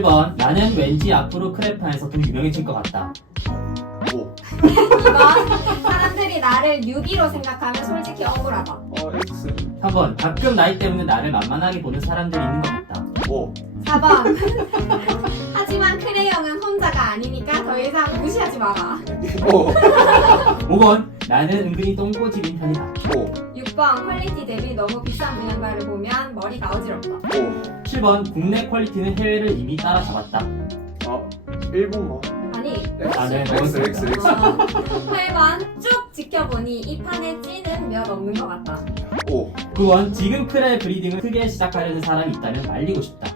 1번 나는 왠지 앞으로 크랩판에서 더 유명해질 것 같다. 5. 2번 사람들이 나를 뉴비로 생각하면 솔직히 억울하다. X. 3번 가끔 나이 때문에 나를 만만하게 보는 사람들이 있는 것 같다. 5. 4번 하지만 크레 형은 혼자가 아니니까 더 이상 무시하지 마라. 5. 5번 나는 은근히 똥꼬집인 편이다. 5. 6번 퀄리티 대비 너무 비싼 분양가를 보면 머리가 어지럽다. 5. 7번 국내 퀄리티는 해외를 이미 따라잡았다. 1번 아니 아, 네, X. X. X. 8번 쭉 지켜보니 이 판에 찌는 몇 없는 것 같다. 5. 9번 지금 크랩 브리딩을 크게 시작하려는 사람이 있다면 말리고 싶다.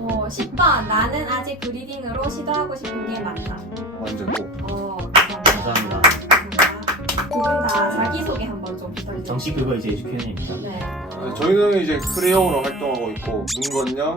5. 10번 나는 아직 브리딩으로 시도하고 싶은 게 많다. 완전 5. 감사합니다. 두 분 다 자기소개 한번 좀 부탁드립니다. 정식 그거 이제 Q&A입니다. 네. 저희는 이제 크레형으로 활동하고 있고 문건영,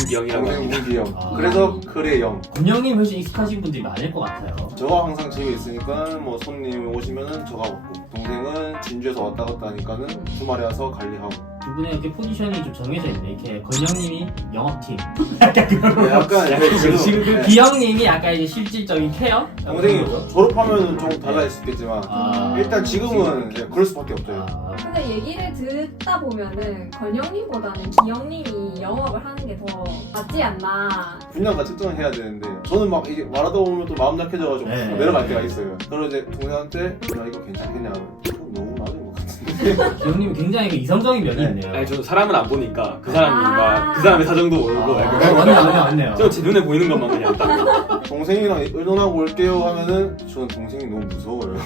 문기영이라고 동생 합니다. 문기영. 아. 그래서 크레형. 권영님 훨씬 익숙하신 분들이 많을 것 같아요. 저가 항상 집에 있으니까 뭐 손님 오시면은 저가 먹고, 동생은 진주에서 왔다 갔다 하니까는 주말에 와서 관리하고. 두 분의 이렇게 포지션이 좀 정해져 있네. 이렇게 권영님이 영업팀, 약간 그런 거. 약간 지금 그 네. 기영님이 약간 이제 실질적인 케어. 동생이 졸업하면은 좀 달라질 수 있겠지만 아, 일단 지금은 이제 그럴 수밖에 없죠. 아, 근데 얘기를 듣다 보면은 건영님보다는 기영님이 영업을 하는 게 더 맞지 않나. 분량과 측정을 해야 되는데 저는 막 이게 말하다 보면 또 마음 약해져가지고 네. 내려갈 때가 있어요. 그리고 이제 동생한테 야 이거 괜찮겠냐 하면 이거 너무 낮은 것 같은데. 기영님이 굉장히 그 이성적인 면이 네. 있네요. 아니 저 사람은 안 보니까 그 사람이 아. 막 그 사람의 사정도 모르고 맞네요. 저 제 눈에 보이는 것만 그냥 딱 동생이랑 의논하고 올게요 하면은 저는 동생이 너무 무서워요.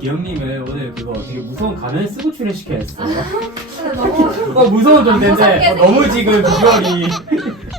기영님을 오늘 그거 되게 무서운 가면 쓰고 출연시켜야 했어. 근데 너무 무서운 존재인데 무섭게 너무 지금 비주얼이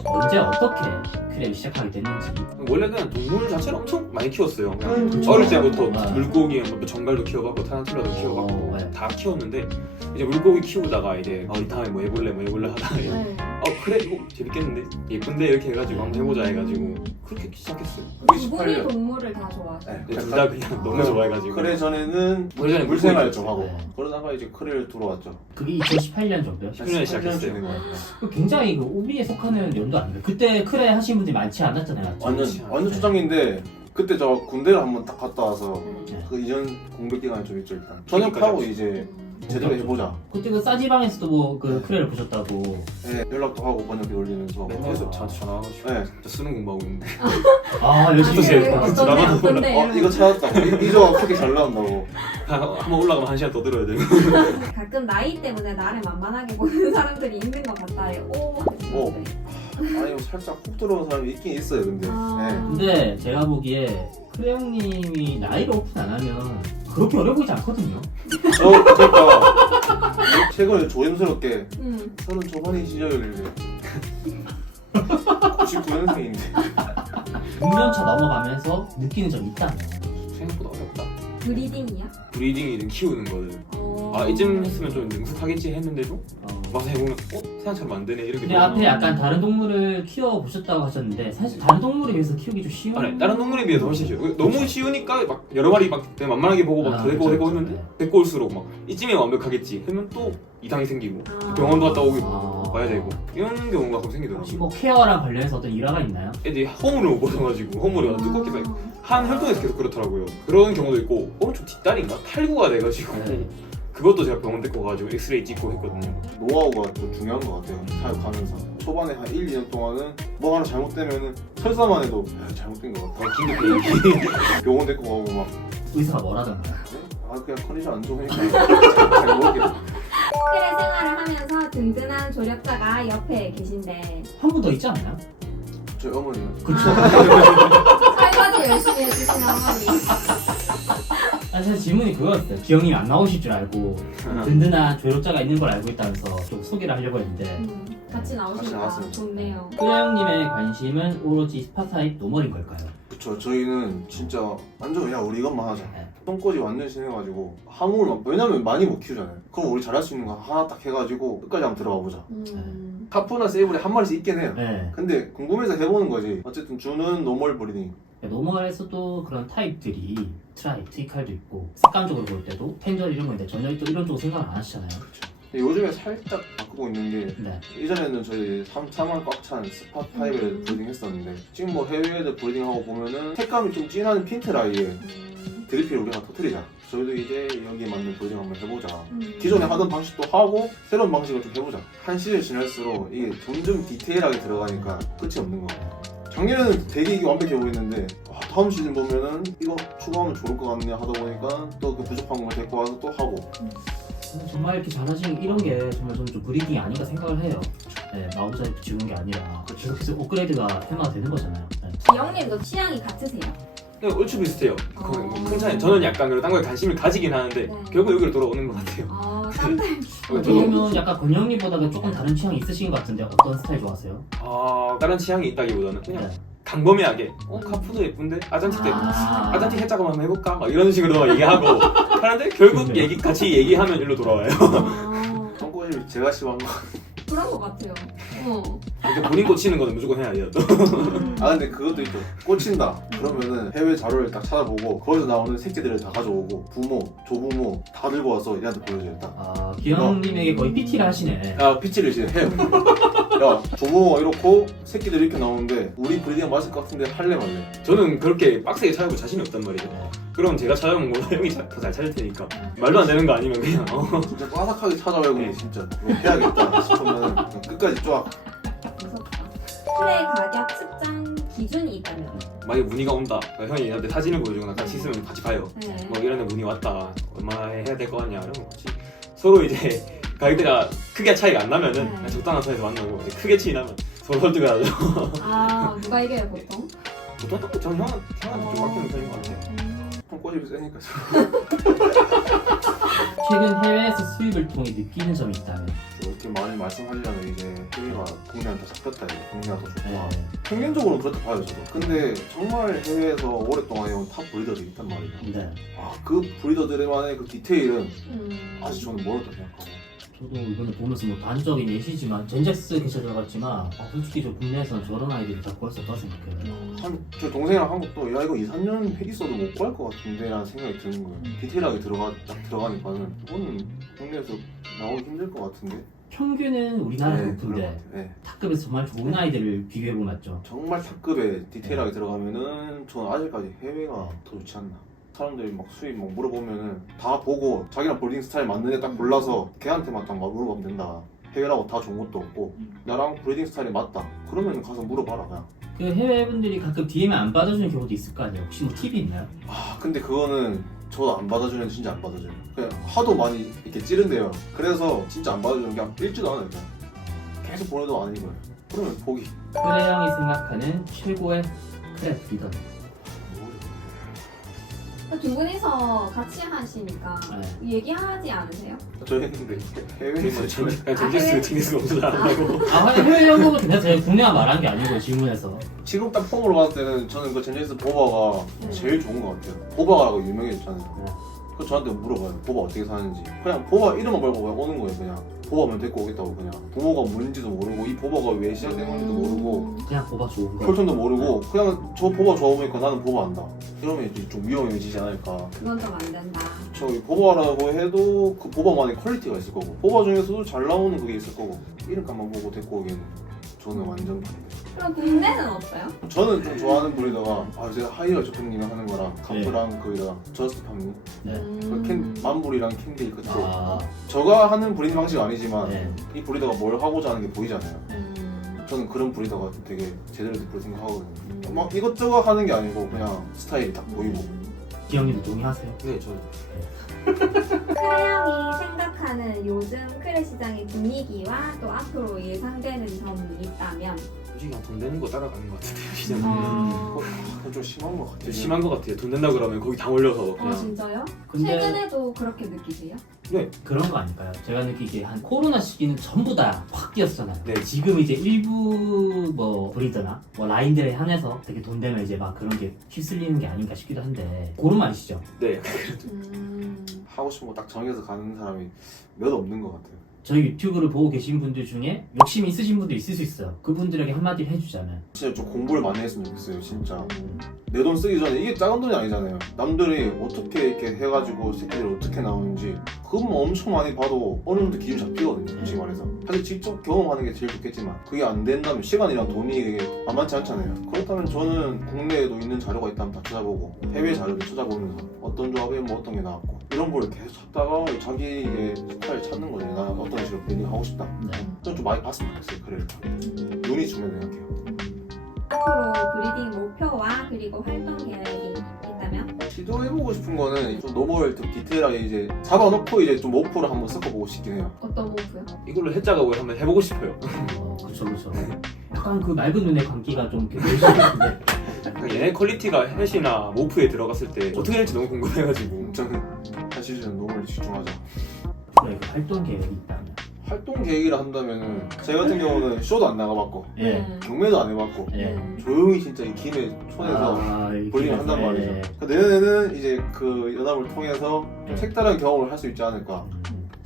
언제 어떻게 크랩 시작하게 됐는지. 원래 그냥 동물 자체를 엄청 많이 키웠어요. 그냥 그쵸. 어릴 때부터 아. 물고기, 뭐 정갈도 키워봤고 타란툴라도 키워봤고 네. 다 키웠는데 이제 물고기 키우다가 이제 이 다음에 뭐 해볼래 하다가 이제 네. 그래 이거 재밌겠는데 예쁜데 이렇게 해가지고 한번 해보자 해가지고 그렇게 시작했어요. 두 분이 동물을 다 좋아하죠. 네. 둘 다 그냥 너무 좋아해가지고 그래 전에는 예전에 물생활 좀 하고 네. 그러다가 이제 크레를 들어왔죠. 그게 2018년 정도요? 18년에 시작했어요. 되는 것 같아요. 그 굉장히 그 오비에 속하는 연도 아닌가요? 그때 크레 하신 분들이 많지 않았잖아요. 맞죠? 완전 초창기인데 그때 저 군대를 한번 딱 갔다 와서 네. 그 이전 공백 기간이 좀 있죠 일단. 전역하고 이제 제대로 해보자. 그때 그 싸지방에서도 뭐 그 크레를 보셨다고. 네, 연락도 하고 번역기 돌리면서 맨날 계속 저한테 전화 와가지고 네. 진짜 수능 공부하고 있는데 아 열심히 어떠세요? 해요. 어떤데 나만 어떤데. 이거 찾았다고 이 조합 크게 잘 나온다고. 한번 올라가면 1시간 더 들어야 되고 가끔 나이 때문에 나를 만만하게 보는 사람들이 있는 것 같아요. 오. 아니 살짝 콕 들어오는 사람이 있긴 있어요 근데. 네. 근데 제가 보기에 크레 형님이 나이를 오픈 안 하면 그렇게 어려 보이지 않거든요. 그러니까 최근에 조심스럽게 음. 30 초반의 시절인데 99년생인데 6년차 넘어가면서 느끼는 점이 있다면. 생각보다 어렵다. 브리딩이야? 브리딩이든 키우는 거든 어. 이쯤 했으면 좀 능숙하겠지 했는데도 어. 막상 해보면 생각처럼 안 되네 이렇게 근데 앞에 약간 다른 동물을 키워 보셨다고 하셨는데 사실 다른 동물에 비해서 키우기 좀 쉬운. 아니 다른 동물에 비해서 훨씬 쉬워요. 너무 쉬우니까 막 여러 마리 막 그냥 만만하게 보고 막 아, 데리고 그쵸, 데리고 그쵸. 했는데 데리고 올수록 막 이쯤에 완벽하겠지 하면 또 이상이 생기고 아. 병원도 갔다 오고 아. 와야 되고 이런 경우가 가끔 생기더라고요. 혹시 뭐 케어랑 관련해서 어떤 일화가 있나요? 애들이 허물을 못 벗어가지고 허물이 완전 두껍게 서 한 혈통에서 계속 그렇더라고요. 그런 경우도 있고 좀 뒷다리인가? 탈구가 돼가지고 네. 그것도 제가 병원 데리고 가가지고 엑스레이 찍고 했거든요. 노하우가 또 중요한 것 같아요. 사육하면서 초반에 한 1, 2년 동안은 뭐 하나 잘못되면은 설사만 해도 야, 잘못된 것 같아. 긴급 병원 데리고 가고 막 의사가 뭐라던가요? 그냥 컨디션 안 좋으니까 잘 먹겠다. 크레 생활을 하면서 든든한 조력자가 옆에 계신데 한 분 더 있지 않나요? 저희 어머니요. 그쵸. 설거지 열심히 해주시는 어머니. 사실 질문이 그거였어요. 기영이 안 나오실 줄 알고 든든한 조력자가 있는 걸 알고 있다면서 좀 소개를 하려고 했는데 같이 같이 나오시니까 나왔습니다. 좋네요. 크레 형님의 관심은 오로지 스파 타입 노멀인 걸까요? 그쵸. 저희는 진짜 완전 그냥 우리 이것만 하자. 네. 똥꼬지 완전 심해가지고 함을 막 왜냐면 많이 못 키우잖아요. 그럼 우리 잘할 수 있는 거 하나 딱 해가지고 끝까지 한번 들어가 보자. 카푸나 세이블에 한 마리씩 있긴 해요. 네. 근데 궁금해서 해보는 거지. 어쨌든 주는 노멀 브리딩. 노멀에서도 그런 타입들이 트라이, 트위칼도 있고 색감적으로 볼 때도 텐저 이런 건데 전혀 또 이런 쪽으로 생각을 안 하시잖아요. 근데 요즘에 살짝 바꾸고 있는 게 네. 이전에는 저희 3차만 꽉 찬 스팟 타입을 브리딩 했었는데 지금 뭐 해외에도 브리딩하고 보면은 색감이 좀 진한 핀트 라이에 드리피를 우리가 터뜨리자. 저희도 이제 여기에 맞는 브리딩 한번 해보자. 기존에 하던 방식도 하고 새로운 방식을 좀 해보자. 한 시즌 지날수록 이게 점점 디테일하게 들어가니까 끝이 없는 것 같아요. 작년에는 되게 이게 완벽해 보이는데 다음 시즌 보면은 이거 추가하면 좋을 것 같네 하다 보니까 또 그 부족한 걸 데리고 와서 또 하고. 정말 이렇게 잘하시는 이런 게 정말 저는 좀 브리딩이 아닌가 생각을 해요. 네, 마법사 지운 게 아니라 계속해서 업그레이드가 해마가 되는 거잖아요. 네. 기영님도 취향이 같으세요? 네, 얼추 비슷해요. 큰 차이. 저는 약간 그런 딴 거에 관심을 가지긴 하는데 네. 결국 여기로 돌아오는 것 같아요. 딴데 그러면 약간 권영님보다는 조금 다른 취향이 있으신 것 같은데 어떤 스타일 좋아하세요? 다른 취향이 있다기보다는 그냥 네. 강범위하게 카푸도 예쁜데 아잔티도 예쁜데 아. 아잔티 해작업 한번 해볼까? 막 이런 식으로 얘기하고 하는데 결국 그래요? 같이 얘기하면 일로 돌아와요. 똥꼬집이 제가 심한 거. 그런 것 같아요. 그러니까 본인 꽂히는 거는 무조건 해야 돼요. 아 근데 그것도 있죠. 꽂힌다. 그러면은 해외 자료를 딱 찾아보고 거기서 나오는 새끼들을 다 가져오고 부모, 조부모 다 들고 와서 얘한테 보여줘요. 딱. 아, 기영님에게 거의 PT를 하시네. 야 피치를 이제 해요. 야 조부모가 이렇고 새끼들이 이렇게 나오는데 우리 브리딩 맞을 것 같은데 할래 말래. 저는 그렇게 빡세게 찾아볼 자신이 없단 말이죠. 네. 그럼 제가 찾아온 거보다 형이 더 잘 찾을 테니까 말도 안 되는 거 아니면 그냥 진짜 빠삭하게 찾아와요. 근데 진짜 이거 해야겠다 싶으면 그냥 끝까지 쫙. 무섭다. 플레이 가격 측정 기준이 있다면? 만약에 문의가 온다. 그러니까 형이 얘한테 사진을 보여주거나 같이 있으면 같이 봐요. 네. 뭐 이런 데 문의 왔다. 얼마에 해야 될 거 같냐 이런 거 같이 서로 이제 가격대가 크게 차이가 안 나면은 네. 그냥 적당한 선에서 만나고 이제 크게 차이 나면 서로 설득을 하죠. 누가 이겨요 보통? 보통 저는 형한테 좀 맡기는 편인 것 같아요. 똥꼬집이 세니까. 최근 해외에서 수입을 통해 느끼는 점이 있다면? 이렇게 많이 말씀하시잖아요. 이제 해외가 국내한테 잡혔다. 국내가 더 좋다. 네. 평균적으로는 그렇다 봐요 저도. 근데 정말 해외에서 오랫동안 해온 탑 브리더들이 있단 말이에요. 네. 그 브리더들만의 그 디테일은 아직 저는 멀었다 생각하고. 저도 이번에 보면서 뭐 단적인 예시지만 젠젝스 개체 들어갔지만 솔직히 저 국내에서는 저런 아이들을 다 구할 수 없다고 생각해요. 저 동생이랑 한국도 야 이거 2, 3년 해 있어도 못 구할 것 같은데 라는 생각이 드는 거예요. 디테일하게 딱 들어가니까는 이거는 국내에서 나오기 힘들 것 같은데. 평균은 우리나라 그런 것 높은데 같아요. 네. 탑급에서 정말 좋은 아이들을 비교해보면 맞죠? 정말 탑급에 디테일하게 들어가면은 저는 아직까지 해외가 더 좋지 않나. 사람들이 막 수입 막 물어보면은 다 보고 자기랑 브리딩 스타일 맞는 애 딱 골라서 걔한테만 딱 막 물어보면 된다. 해외라고 다 좋은 것도 없고 나랑 브리딩 스타일이 맞다. 그러면 가서 물어봐라 그냥. 그 해외분들이 가끔 DM을 안 받아주는 경우도 있을 거 아니에요? 혹시 뭐 팁이 있나요? 근데 그거는 저도 안 받아주면 진짜 안 받아줘요. 그냥 하도 많이 이렇게 찌른대요. 그래서 진짜 안 받아주면 그냥 읽지도 않아요. 그냥 계속 보내도 아닌 거예요. 그러면 포기. 크레영이 생각하는 최고의 크랩 리더. 두 분이서 같이 하시니까 네. 얘기하지 않으세요? 저희 근데 해외에서 젠제스 너무 잘한다고. 해외 연구부터 그냥 제가 국내와 말한 게 아니고 질문에서 지금 딱 폼으로 봤을 때는 저는 그 젠제스 보바가 제일 좋은 것 같아요. 보바라고 유명해졌잖아요. 그 저한테 물어봐요. 보바 어떻게 사는지. 그냥 보바 이름만 걸고 그냥 오는 거예요. 그냥 보바면 데리고 오겠다고. 그냥 부모가 뭔지도 모르고 이 보바가 왜 시작된 건지도 모르고 그냥 보바 좋은 거. 컬톤도 모르고 그냥 저 보바 좋아 보니까 나는 보바 안다. 이러면 이제 좀 위험해지지 않을까. 그건 좀 안 된다. 저 보바라고 해도 그 보바만의 퀄리티가 있을 거고 보바 중에서도 잘 나오는 그게 있을 거고 이름값만 보고 데리고 오기에는 저는 완전 반대. 그럼 국내는 어때요? 저는 좀 좋아하는 브리더가 제가 하이어 조편님이 하는 거랑 카프랑 그이랑 저스트 팜니 네. 만불이랑 캔디 그쪽 아, 저가 하는 브리딩 방식 아니지만 네. 이 브리더가 뭘 하고자 하는 게 보이잖아요. 음. 저는 그런 브리더가 되게 제대로 된 브리딩 생각하거든요. 막 이것저것 하는 게 아니고 그냥 스타일이 딱 보이고. 기영님도 동의하세요? 네, 저 크레영이 생각하는 요즘 크레 시장의 분위기와 또 앞으로 예상되는 점이 있다면? 솔직히 그냥 돈 되는 거 따라가는 것 같은데요, 시장. 그건 좀 심한 것 같아요. 심한 것 같아요. 돈 된다 그러면 거기 다 올려서 그냥. 진짜요? 근데 최근에도 그렇게 느끼세요? 그런 거 아닐까요? 제가 느끼기에 한 코로나 시기는 전부 다 확 뛰었잖아요. 네. 지금 이제 일부 뭐 브리더나 뭐 라인들에 한해서 되게 돈 되면 이제 막 그런 게 휩쓸리는 게 아닌가 싶기도 한데 그런 말이시죠? 네. 하고 싶은 거 딱 정해서 가는 사람이 몇 없는 것 같아요. 저희 유튜브를 보고 계신 분들 중에 욕심 있으신 분도 있을 수 있어요. 그분들에게 한마디를 해주자면. 진짜 좀 공부를 많이 했으면 좋겠어요. 진짜 내 돈 쓰기 전에 이게 작은 돈이 아니잖아요. 남들이 어떻게 이렇게 해가지고 새끼들이 어떻게 나오는지 그것만 엄청 많이 봐도 어느 정도 기준 잡히거든요. 솔직히 말해서 사실 직접 경험하는 게 제일 좋겠지만 그게 안 된다면 시간이랑 돈이 이게 만만치 않잖아요. 그렇다면 저는 국내에도 있는 자료가 있다면 다 찾아보고 해외 자료도 찾아보면서 어떤 조합에 뭐 어떤 게 나왔고 이런 걸 계속 찾다가 자기의 스타일 찾는 거지. 나 어떤 식으로 브리딩 하고 싶다. 네. 저는 좀 많이 봤으면 좋겠어요. 그래를 눈이 중요하다고 생각해요. 앞으로 브리딩 목표와 그리고 활동 계획이 있다면? 시도해보고 싶은 거는 좀 노멀 좀 디테일하게 이제 잡아놓고 이제 좀 모프를 한번 섞어보고 싶긴 해요. 어떤 목표요? 이걸로 해작업을 한번 해보고 싶어요. 그렇죠, 그렇죠. 약간 그 맑은 눈의 감기가 좀 보이시는데. 그러니까 얘네 퀄리티가 햇이나 모프에 들어갔을 때 어떻게 될지 너무 궁금해가지고. 저는 사실 저는 노멀 집중하자. 그래, 그 활동 계획이 있다면. 활동 계획이라 한다면은 제 같은 경우는 쇼도 안 나가봤고 예. 경매도 안 해봤고 예. 조용히 진짜 이 김해 촌에서 이 볼링을 길에서, 한단 말이죠. 예. 그러니까 내년에는 이제 그 연합을 통해서 좀 색다른 경험을 할 수 있지 않을까.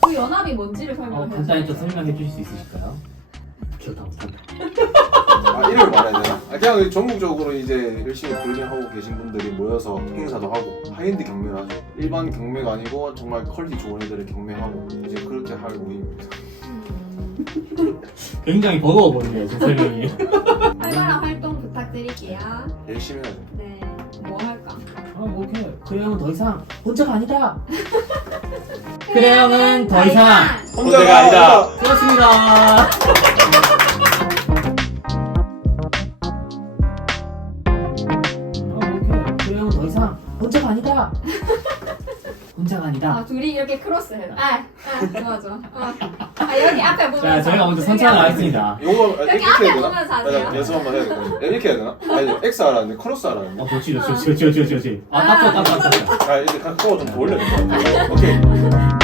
그 연합이 뭔지를 설명해 주세요. 간단히 좀 설명해 주실 수 있으실까요? 기억도 못한다. 아 이름을 말해야 되나? 그냥 전국적으로 이제 열심히 볼링하고 계신 분들이 모여서 행사도 하고 하이엔드 경매를 하죠. 일반 경매가 아니고 정말 퀄리티 좋은 애들을 경매하고 이제 그렇게 할 모임입니다. 굉장히 버거워 보이네요, 제 설명이. 활발한 활동 부탁드릴게요. 열심히 해야죠. 네, 뭐 할까? 뭐 이렇게 그래 형은 더 이상 혼자가 아니다. 그래 형은 더 이상 혼자가 아니다. 그렇습니다. 뭐 이렇게 그래 형은 더 이상 혼자가 아니다. 혼자가 아니다. 아, 둘이 이렇게 크로스해. 좋아, 좋아. 여기 앞에 보면서. 자, 저희가 먼저 선창을 하겠습니다. 이거 여기 이렇게 앞에 해야 되나? 보면서 하세요. 연습 한번 해야 되나? 이렇게 해야 되나? 아니 X 알았는데 크로스 알았는데. 좋지. 아, 깜빡. 아 이제 코어 좀 더 올려야 될 것 같아. 오케이.